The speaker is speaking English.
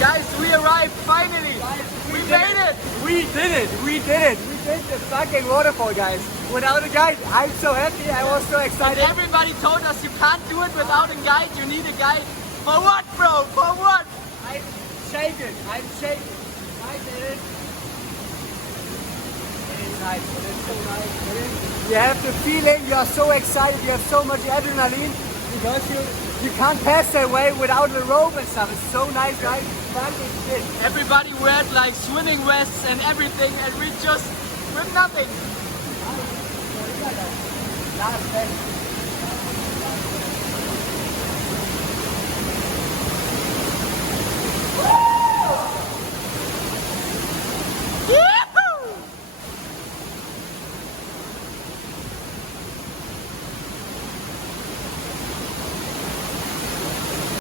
Guys, we arrived finally. We made it. We did it. We did the fucking waterfall, guys. Without a guide, I'm so happy. I was so excited. Everybody told us you can't do it without a guide. You need a guide. For what, bro? For what? I'm shaking. I did it. It is nice. It is so nice. You have the feeling. You are so excited. You have so much adrenaline because you can't pass that way without the rope and stuff. It's so nice, guys. Fucking shit. Everybody wear like swimming vests and everything, and we just with nothing. Last day.